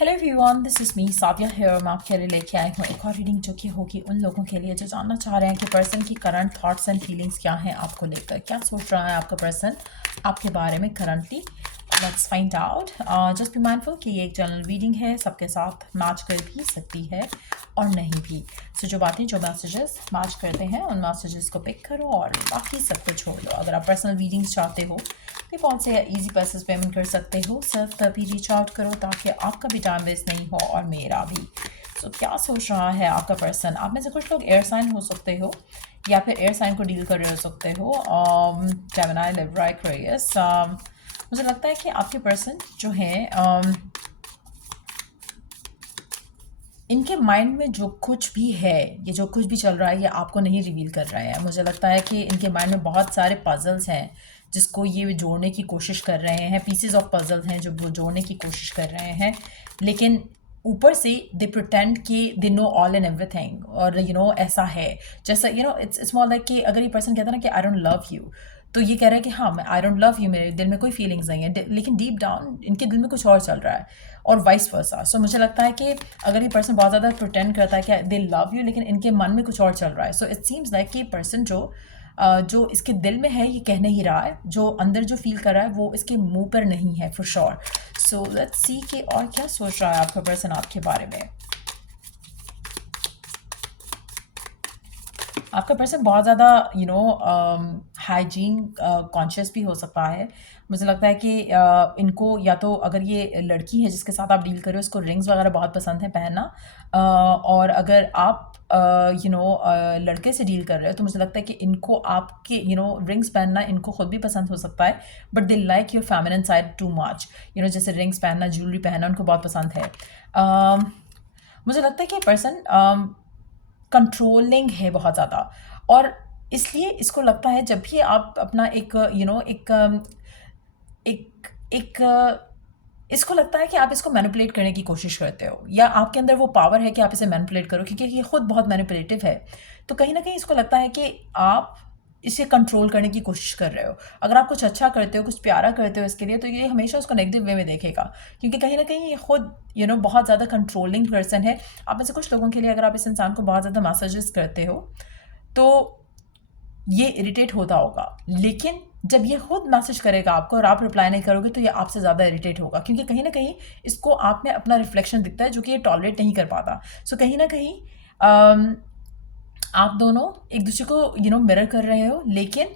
Hello everyone, this is me Savia here. मैं आपके लिए लेके आई हूँ एक और रीडिंग जो कि होगी उन लोगों के लिए जो जानना चाह रहे हैं कि पर्सन की करंट थॉट्स एंड फीलिंग्स क्या हैं आपको लेकर। क्या सोच रहा है आपका पर्सन आपके बारे में currently. Let's find out. Just be mindful कि ये एक जनरल रीडिंग है, सबके साथ मैच कर भी सकती है और नहीं भी। सो जो बातें जो मैसेजेस मैच करते हैं उन मैसेजेस को पिक करो और बाकी सबको छोड़ दो। अगर आप पर्सनल रीडिंग्स चाहते हो तो कौन से ईजी पैसेज पेमेंट कर सकते हो, सिर्फ तभी रीच आउट करो ताकि आपका भी टाइम वेस्ट नहीं हो और मेरा भी। सो क्या सोच रहा है आपका पर्सन। आप में से कुछ लोग एयर साइन हो सकते हो या फिर एयर साइन को डील कर रहे हो सकते हो। Gemini, Libra, Aquarius. मुझे लगता है कि आपके पर्सन जो है इनके माइंड में जो कुछ भी है, ये जो कुछ भी चल रहा है, ये आपको नहीं रिवील कर रहे हैं। मुझे लगता है कि इनके माइंड में बहुत सारे पजल्स हैं जिसको ये जोड़ने की कोशिश कर रहे हैं। पीसेस ऑफ पजल्स हैं जो वो जोड़ने की कोशिश कर रहे हैं, लेकिन ऊपर से दे प्रिटेंड कि they know all and everything. और ऐसा है जैसा इट्स मोर लाइक कि अगर ये पर्सन कहता है ना कि आई डोंट लव यू, तो ये कह रहा है कि हाँ, मैं आई डोंट लव यू, मेरे दिल में कोई फीलिंग्स नहीं है, लेकिन डीप डाउन इनके दिल में कुछ और चल रहा है और वाइस वर्सा। सो मुझे लगता है कि अगर ये पर्सन बहुत ज़्यादा प्रिटेंड करता है कि दे लव यू, लेकिन इनके मन में कुछ और चल रहा है। सो इट सीम्स लाइक कि पर्सन जो इसके दिल में है ये कह नहीं रहा है, जो अंदर जो फील कर रहा है वो इसके मुंह पर नहीं है for sure. So let's see कि और क्या सोच रहा है आपका पर्सन आपके बारे में। आपका पर्सन बहुत ज़्यादा हाइजीन कॉन्शियस भी हो सकता है। मुझे लगता है कि इनको या तो अगर ये लड़की है जिसके साथ आप डील कर रहे हो, इसको रिंग्स वगैरह बहुत पसंद है पहनना। और अगर आप लड़के से डील कर रहे हो तो मुझे लगता है कि इनको आपके रिंग्स पहनना इनको खुद भी पसंद हो सकता है, but they like your feminine side too much. जैसे रिंग्स पहनना, ज्वेलरी पहनना उनको बहुत पसंद है। मुझे लगता है कि पर्सन कंट्रोलिंग है बहुत ज़्यादा, और इसलिए इसको लगता है जब भी आप अपना एक एक एक इसको लगता है कि आप इसको मैनिपुलेट करने की कोशिश करते हो, या आपके अंदर वो पावर है कि आप इसे मैनिपुलेट करो, क्योंकि ये खुद बहुत मैनिपुलेटिव है। तो कहीं ना कहीं इसको लगता है कि आप इसे कंट्रोल करने की कोशिश कर रहे हो। अगर आप कुछ अच्छा करते हो, कुछ प्यारा करते हो इसके लिए, तो ये हमेशा उसको नेगेटिव वे में देखेगा, क्योंकि कहीं ना कहीं ये खुद बहुत ज़्यादा कंट्रोलिंग पर्सन है। आप में से कुछ लोगों के लिए अगर आप इस इंसान को बहुत ज़्यादा मैसेजेस करते हो तो ये इरिटेट होता होगा, लेकिन जब ये खुद मैसेज करेगा आपको और आप रिप्लाई नहीं करोगे तो ये आपसे ज़्यादा इरिटेट होगा, क्योंकि कहीं ना कहीं इसको आप में अपना रिफ्लेक्शन दिखता है जो कि ये टॉलरेट नहीं कर पाता। सो कहीं ना कहीं आप दोनों एक दूसरे को मिरर कर रहे हो, लेकिन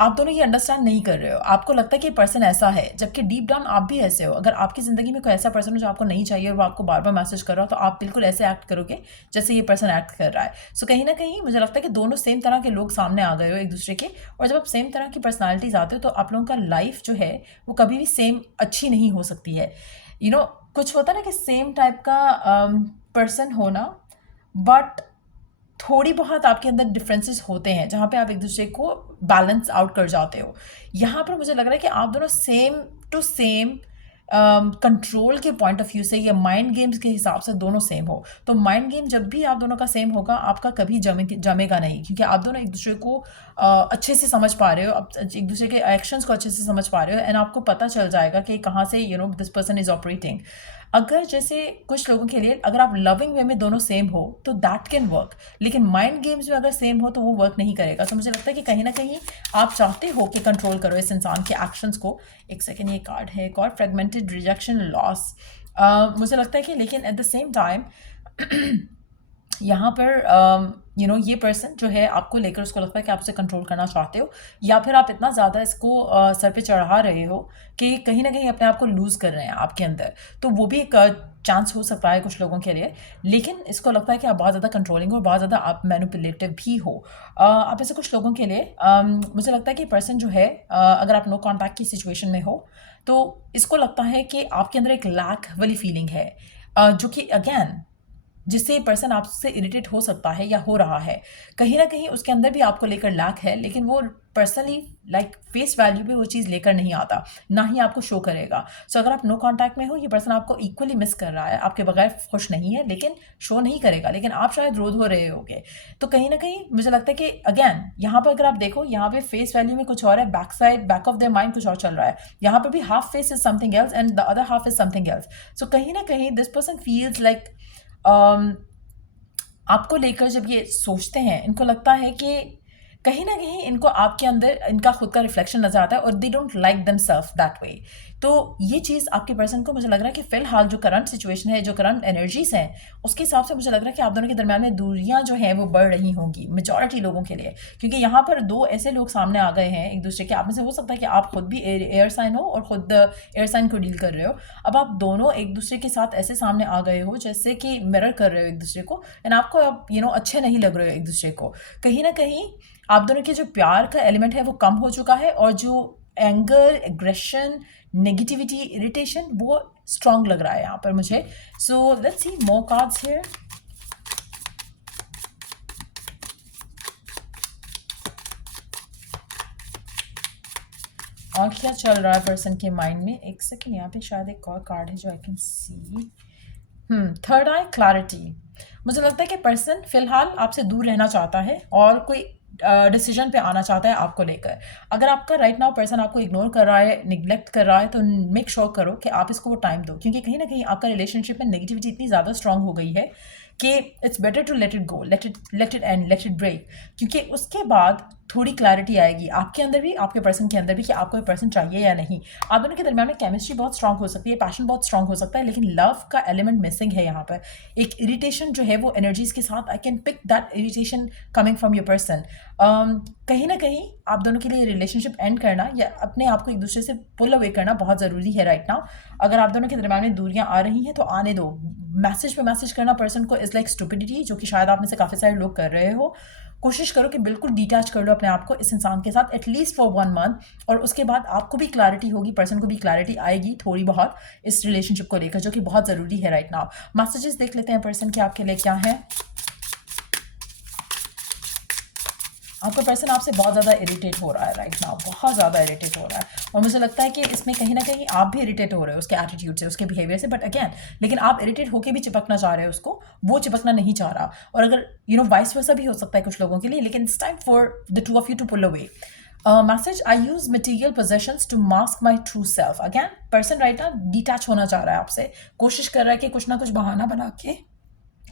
आप दोनों ये अंडरस्टैंड नहीं कर रहे हो। आपको लगता है कि पर्सन ऐसा है, जबकि डीप डाउन आप भी ऐसे हो। अगर आपकी ज़िंदगी में कोई ऐसा पर्सन हो जो आपको नहीं चाहिए और वो आपको बार बार मैसेज कर रहा हो, तो आप बिल्कुल ऐसे एक्ट करोगे जैसे ये पर्सन एक्ट कर रहा है। सो कहीं ना कहीं मुझे लगता है कि दोनों सेम तरह के लोग सामने आ गए हो एक दूसरे के, और जब आप सेम तरह की पर्सनैलिटीज़ आते हो तो आप लोगों का लाइफ जो है वो कभी भी सेम अच्छी नहीं हो सकती है। कुछ होता है ना कि सेम टाइप का पर्सन होना, बट थोड़ी बहुत आपके अंदर डिफरेंसेस होते हैं जहाँ पे आप एक दूसरे को बैलेंस आउट कर जाते हो। यहाँ पर मुझे लग रहा है कि आप दोनों सेम टू सेम कंट्रोल के पॉइंट ऑफ व्यू से या माइंड गेम्स के हिसाब से दोनों सेम हो। तो माइंड गेम जब भी आप दोनों का सेम होगा, आपका कभी जमेगा नहीं, क्योंकि आप दोनों एक दूसरे को अच्छे से समझ पा रहे हो, आप एक दूसरे के एक्शंस को अच्छे से समझ पा रहे हो, एंड आपको पता चल जाएगा कि कहाँ से दिस पर्सन इज ऑपरेटिंग। अगर जैसे कुछ लोगों के लिए अगर आप लविंग वे में दोनों सेम हो तो दैट कैन वर्क, लेकिन माइंड गेम्स में अगर सेम हो तो वो वर्क नहीं करेगा। तो मुझे लगता है कि कहीं ना कहीं आप चाहते हो कि कंट्रोल करो इस इंसान के एक्शंस को। एक सेकेंड, ये कार्ड है एक और, फ्रेगमेंटेड, रिजेक्शन, लॉस। मुझे लगता है कि लेकिन एट द सेम टाइम यहाँ पर ये पर्सन जो है आपको लेकर उसको लगता है कि आप उसे कंट्रोल करना चाहते हो, या फिर आप इतना ज़्यादा इसको सर पे चढ़ा रहे हो कि कहीं ना कहीं अपने आप को लूज़ कर रहे हैं आपके अंदर। तो वो भी एक चांस हो सकता है कुछ लोगों के लिए, लेकिन इसको लगता है कि आप बहुत ज़्यादा कंट्रोलिंग हो, बहुत ज़्यादा आप मैनिपुलेटिव भी हो। आप ऐसे कुछ लोगों के लिए मुझे लगता है कि पर्सन जो है अगर आप नो कॉन्टैक्ट की सिचुएशन में हो तो इसको लगता है कि आपके अंदर एक लैक वाली फीलिंग है, जो कि अगेन जिससे पर्सन आपसे इरिटेट हो सकता है या हो रहा है, कहीं ना कहीं उसके अंदर भी आपको लेकर लैक है, लेकिन वो पर्सनली लाइक फेस वैल्यू पे वो चीज़ लेकर नहीं आता, ना ही आपको शो करेगा। सो अगर आप नो कांटेक्ट में हो, ये पर्सन आपको इक्वली मिस कर रहा है, आपके बगैर खुश नहीं है, लेकिन शो नहीं करेगा, लेकिन आप शायद रोध हो रहे होगे। तो कहीं ना कहीं मुझे लगता है कि अगेन यहाँ पर अगर आप देखो, यहाँ पे फेस वैल्यू में कुछ और है, back side back of their mind कुछ और चल रहा है। यहाँ पर भी half face is something else and the other half is something else. So कहीं ना कहीं दिस पर्सन फील्स लाइक आपको लेकर जब ये सोचते हैं, इनको लगता है कि कहीं ना कहीं इनको आपके अंदर इनका खुद का रिफ्लेक्शन नजर आता है, और they don't like them self that way. तो ये चीज़ आपके पर्सन को मुझे लग रहा है कि फिलहाल जो करंट सिचुएशन है, जो करंट एनर्जीज हैं, उसके हिसाब से मुझे लग रहा है कि आप दोनों के दरमियान में दूरियां जो हैं वो बढ़ रही होंगी मेजॉरिटी लोगों के लिए, क्योंकि यहाँ पर दो ऐसे लोग सामने आ गए हैं एक दूसरे के। आप में से हो सकता है कि आप खुद भी एयर साइन हो और खुद एयर साइन को डील कर रहे हो। अब आप दोनों एक दूसरे के साथ ऐसे सामने आ गए हो जैसे कि मिरर कर रहे हो एक दूसरे को, एंड आपको अब अच्छे नहीं लग रहे हो एक दूसरे को। कहीं ना कहीं आप दोनों के जो प्यार का एलिमेंट है वो कम हो चुका है, और जो एंगर, एग्रेशन, नेगेटिविटी, इरिटेशन, वो स्ट्रांग लग रहा है यहाँ पर मुझे। So let's see more cards here. और क्या चल रहा है पर्सन के माइंड में? एक सेकेंड, यहाँ पे शायद एक और कार्ड है जो I can see. Third I, clarity. मुझे लगता है कि पर्सन फिलहाल आपसे दूर रहना चाहता है और कोई डिसीजन पे आना चाहता है आपको लेकर। अगर आपका राइट नाउ पर्सन आपको इग्नोर कर रहा है, निगलेक्ट कर रहा है, तो मेक श्योर करो कि आप इसको वो टाइम दो, क्योंकि कहीं ना कहीं आपका रिलेशनशिप में नेगेटिविटी इतनी ज़्यादा स्ट्रांग हो गई है कि it's better to let it go, let it end, let it break. क्योंकि उसके बाद थोड़ी क्लैरिटी आएगी आपके अंदर भी, आपके पर्सन के अंदर भी, कि आपको ये पर्सन चाहिए या नहीं। आप दोनों के दरमियान में केमिस्ट्री बहुत स्ट्रांग हो सकती है, पैशन बहुत स्ट्रांग हो सकता है, लेकिन लव का एलिमेंट मिसिंग है यहाँ पर। एक इरिटेशन जो है वो एनर्जीज के साथ, I can pick that irritation coming from your person. कहीं ना कहीं आप दोनों के लिए रिलेशनशिप एंड करना या अपने आप को एक दूसरे से पुल अवे करना बहुत ज़रूरी है राइट नाउ। अगर आप दोनों के दरमियान में दूरियां आ रही हैं तो आने दो। मैसेज पे मैसेज करना पर्सन को इज़ लाइक स्टुपिडिटी, जो कि शायद आप में से काफ़ी सारे लोग कर रहे हो। कोशिश करो कि बिल्कुल डिटैच कर लो अपने आप को इस इंसान के साथ एटलीस्ट फॉर 1 मंथ, और उसके बाद आपको भी क्लैरिटी होगी, पर्सन को भी क्लैरिटी आएगी थोड़ी बहुत इस रिलेशनशिप को लेकर, जो कि बहुत ज़रूरी है राइट नाउ। मैसेजेस देख लेते हैं पर्सन के आपके लिए क्या है। आपका पर्सन आपसे बहुत ज़्यादा इरिटेट हो रहा है राइट नाउ, बहुत ज़्यादा इरिटेट हो रहा है, और मुझे लगता है कि इसमें कहीं ना कहीं आप भी इरिटेट हो रहे हो उसके एटीट्यूड से, उसके बिहेवियर से। बट अगेन, लेकिन आप इरिटेट होकर भी चिपकना चाह रहे हो उसको, वो चिपकना नहीं चाह रहा। और अगर वाइस वर्सा भी हो सकता है कुछ लोगों के लिए, लेकिन it's time for the two of you to pull away. Message, I use material possessions to mask my true self. Again person right now detach होना चाह रहा है आपसे, कोशिश कर रहा है कि कुछ ना कुछ बहाना बना के,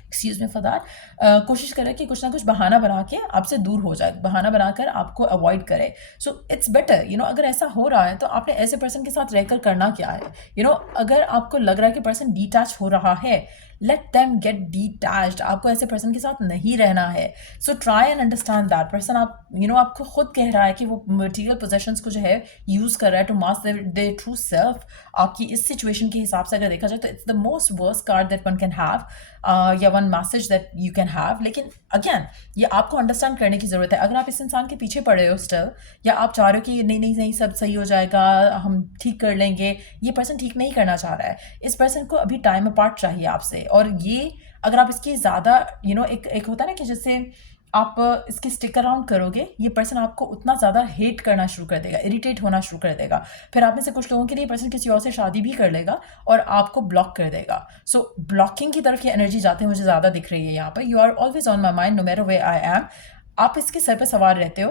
एक्सक्यूज मी फॉर दैट, कोशिश करे कि कुछ ना कुछ बहाना बना के आपसे दूर हो जाए, बहाना बनाकर आपको अवॉइड करे। सो इट्स बेटर अगर ऐसा हो रहा है तो आपने ऐसे पर्सन के साथ रहकर करना क्या है। अगर आपको लग रहा है कि पर्सन डिटैच हो रहा है, लेट देम गेट डिटैच्ड। आपको ऐसे पर्सन के साथ नहीं रहना है। सो try and understand that person आप आपको खुद कह रहा है कि वो मटेरियल पोजेशंस को जो है यूज़ कर रहा है to mask their true self. आपकी इस सिचुएशन के हिसाब से अगर देखा जाए तो it's the most worst card that one can have, या one message that you can have. लेकिन अगेन ये आपको अंडरस्टैंड करने की ज़रूरत है। अगर आप इस इंसान के पीछे पड़े हो स्टिल, या आप चाह रहे हो कि नहीं नहीं नहीं सब सही हो जाएगा, हम ठीक कर लेंगे, ये पर्सन ठीक नहीं करना चाह रहा है। इस पर्सन को अभी टाइम अपार्ट चाहिए आपसे, और ये अगर आप इसकी ज़्यादा एक होता है ना कि जैसे आप इसके स्टिक अराउंड करोगे, ये पर्सन आपको उतना ज़्यादा हेट करना शुरू कर देगा, इरिटेट होना शुरू कर देगा। फिर आप में से कुछ लोगों के लिए पर्सन किसी और से शादी भी कर लेगा और आपको ब्लॉक कर देगा। सो ब्लॉकिंग की तरफ ये एनर्जी जाते हैं मुझे ज़्यादा दिख रही है यहाँ पर। You are always on my mind no matter where I am. आप इसके सर पर सवार रहते हो,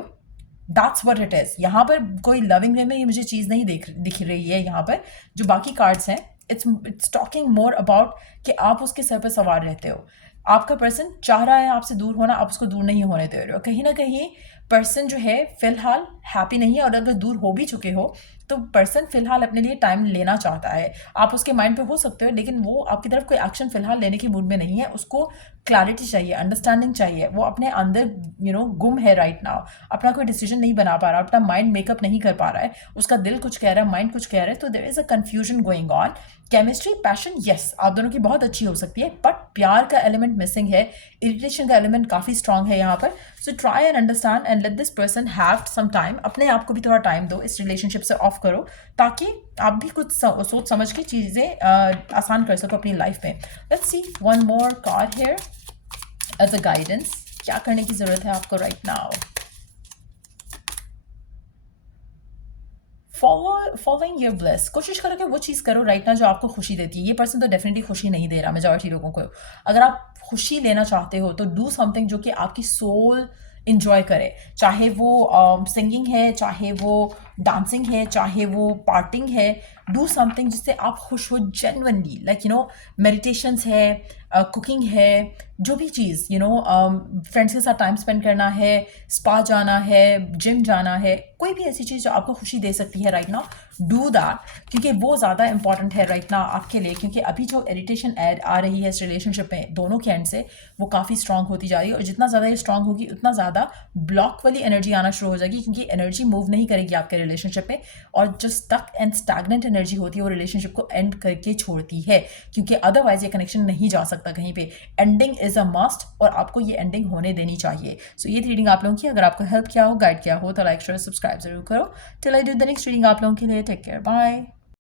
दैट्स व्हाट इट इज़। यहाँ पर कोई लविंग वे में ये मुझे चीज़ नहीं दिख रही है। यहाँ पर जो बाकी कार्ड्स हैं, इट्स टॉकिंग मोर अबाउट कि आप उसके सर पर सवार रहते हो। आपका पर्सन चाह रहा है आपसे दूर होना, आप उसको दूर नहीं होने दे रहे हो। कहीं ना कहीं पर्सन जो है फिलहाल हैप्पी नहीं है, और अगर दूर हो भी चुके हो तो पर्सन फिलहाल अपने लिए टाइम लेना चाहता है। आप उसके माइंड पे हो सकते हो, लेकिन वो आपकी तरफ कोई एक्शन फिलहाल लेने की मूड में नहीं है। उसको क्लैरिटी चाहिए, अंडरस्टैंडिंग चाहिए। वो अपने अंदर गुम है राइट नाउ, अपना कोई डिसीजन नहीं बना पा रहा, अपना माइंड मेकअप नहीं कर पा रहा है। उसका दिल कुछ कह रहा है, माइंड कुछ कह रहा है, तो there is a confusion going on. Chemistry, passion, yes आप दोनों की बहुत अच्छी हो सकती है, बट प्यार का एलिमेंट मिसिंग है, इरिटेशन का एलिमेंट काफ़ी स्ट्रांग है यहाँ पर. So try and understand and let this person have some time. अपने आप को भी थोड़ा टाइम दो, इस रिलेशनशिप से ऑफ करो ताकि आप भी कुछ सोच समझ के चीज़ें आसान कर सको अपनी लाइफ में. Let's see one more card here as a guidance. क्या करने की ज़रूरत है आपको right now? Following your bliss. कोशिश करो कि वो चीज़ करो राइट ना जो आपको खुशी देती है. ये पर्सन तो डेफिनेटली खुशी नहीं दे रहा मेजॉरिटी लोगों को. अगर आप खुशी लेना चाहते हो तो डू समथिंग जो कि आपकी सोल इंजॉय करे. चाहे वो सिंगिंग है, चाहे वो डांसिंग है, चाहे वो पार्टिंग है. डू समथिंग जिससे आप खुश हो जेन्युइनली. लाइक मेडिटेशंस है, कुकिंग है, जो भी चीज़ फ्रेंड्स के साथ टाइम स्पेंड करना है, स्पा जाना है, जिम जाना है, कोई भी ऐसी चीज़ जो आपको खुशी दे सकती है राइट नाउ, डू दैट. क्योंकि वो ज़्यादा इंपॉर्टेंट है राइट नाउ आपके लिए. क्योंकि अभी जो इरिटेशन ऐड आ रही है इस रिलेशनशिप में दोनों के एंड से, वो काफ़ी स्ट्रांग होती जा रही है. और जितना ज़्यादा ये स्ट्रांग होगी उतना ज़्यादा ब्लॉक वाली एनर्जी आना शुरू हो जाएगी. क्योंकि एनर्जी मूव नहीं करेगी आपके रिलेशनशिप में. और जो स्टक एंड स्टैग्नेंट एनर्जी होती है वो रिलेशनशिप को एंड करके छोड़ती है. क्योंकि अदरवाइज ये कनेक्शन नहीं जा सकता कहीं पे. एंडिंग इज़ अ मस्ट और आपको ये एंडिंग होने देनी चाहिए. सो ये रीडिंग आप लोगों की अगर आपको हेल्प किया हो, गाइड किया हो तो लाइक शेयर सब्सक्राइब जरूर करो. Till I do the next reading आप लोगों के लिए टेक केयर, बाय.